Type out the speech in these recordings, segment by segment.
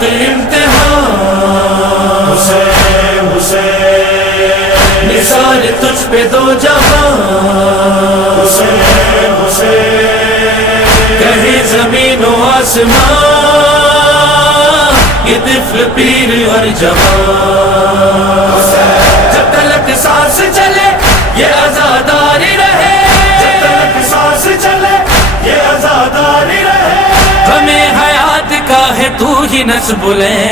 عشق امتحان، حسین حسین نثار تجھ پہ دو جہاں، حسین حسین کہیں زمین و آسمان، یہ طفل پیر اور جوان، جب تلک سانس چلے یہ عزاداری رہے، جب تلک سانس چلے یہ عزاداری رہے، ہمیں حیات کا ہے تو ہی نسب لیں،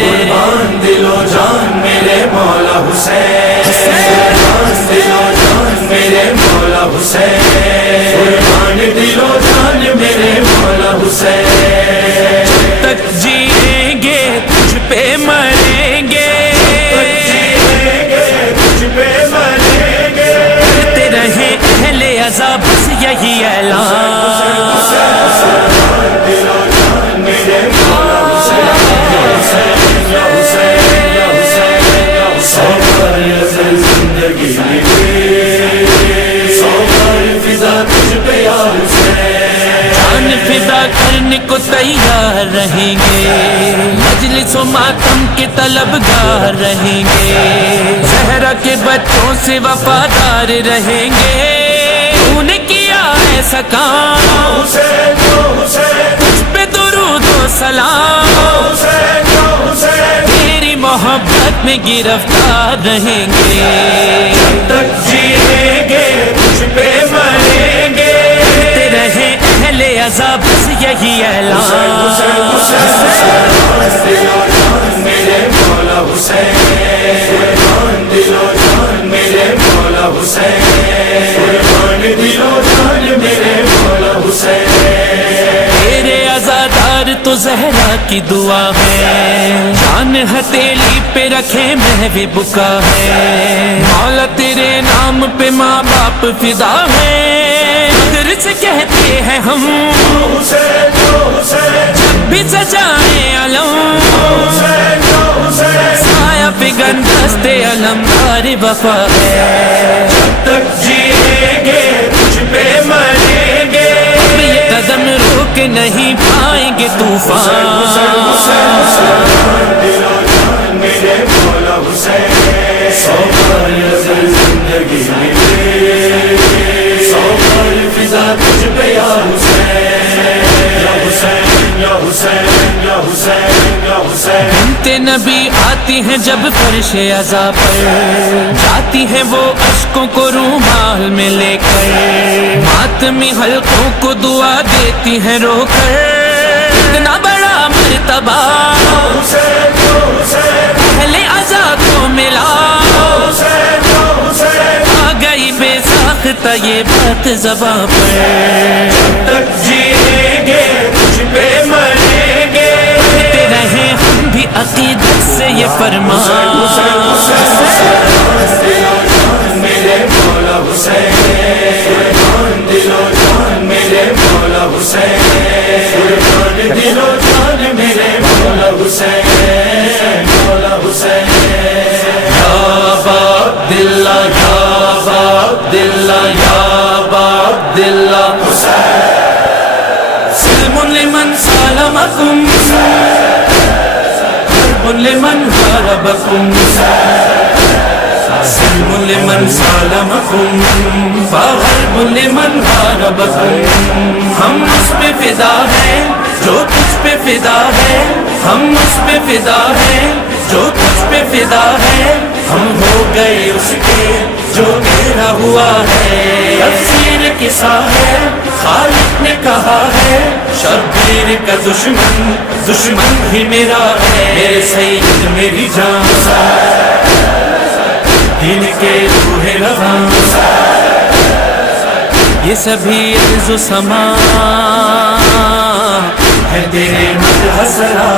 قربان دل و جان میرے مولا حسین، قربان دل و جان میرے مولا حسین، قربان دل و جان میرے مولا حسین، جب تک جیئیں گے تجھ پہ مریں گے، تجھ پہ مریں گے، کرتے رہیں اہل عذاب بس یہی اعلان، دل و جان میرے مولا حسین، یا حسین یا حسین یا حسین، زندگی میں سو بار فضا تجھ پہ یا حسین، جان فدا کرنے کو تیار رہیں گے، مجلس و ماتم کے طلبگار رہیں گے، زہرا کے بچوں سے وفادار رہیں گے، تو نے کیا ایسا کام تجھ پہ درود و سلام، تیری محبت میں گرفتار رہیں گے، جب تک جیئیں گے تجھ پہ مریں گے، کرتے رہیں اہل عذاب بس یہی اعلان، دل و جان میرے مولا حسین، قربان دل و جان میرے مولا حسین، قربان دل و جان میرے مولا حسین، تیرے عزادار تو زہرا کی دعا ہے، جان ہتھیلی پہ رکھے محو بکا ہے، مولا تیرے نام پہ ماں باپ فدا ہے، مگر سے کہتے ہیں ہم جب بھی سجائیں علم، سایہ فگن دست علمدار وفا ہے، جب تک جیئیں گے تجھ پہ مریں گے، اب یہ قدم روک نہیں پائیں گے طوفان، دل و جان میرے مولا حسین، سو بار زندگی میں سو بار فضا تجھ پہ یا حسین، یا حسین یا حسین یا حسین یا حسین، بنت نبی آتی ہیں جب فرش عزا پر، جاتی ہیں وہ اشکوں کو رومال میں لے کر، ماتمی حلقوں کو دعا دیتی ہیں رو کر، اتنا بڑا مرتبہ اہل عزا کو ملا، آ گئی بے ساختہ یہ بات زباں پر، جب تک جیئیں گے تجھ پہ مریں گے، کرتے رہیں ہم بھی عقیدت سے یہ فرمان، دل و جان میرے مولا حسین، قربان دل و جان میرے مولا حسین، قربان دل و جان میرے مولا حسین، مولا حسین، یا عبداللہ یا عبداللہ یا عبداللہ حسین، سلم لمن سالمکم، حرب لمن حاربکم، سلم لمن سالمکم، فحرب لمن حاربکم، ہم اس پہ فدا ہیں جو تجھ پہ فدا ہے، ہم اس پہ فدا ہیں جو تجھ پہ فدا ہے، ہم ہو گئے اس کے جو تیرا ہوا ہے، تفسیر قصہ ہے خالق نے کہا ہے، شبیر کا دشمن دشمن ہی میرا ہے، میرے سید میری جان، دین کے روح رواں، یہ سبھی عرض و سما ہے تیرے مدح سرا،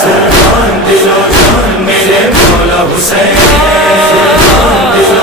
قربان دل و جان میرے مولا حسین، قربان دل و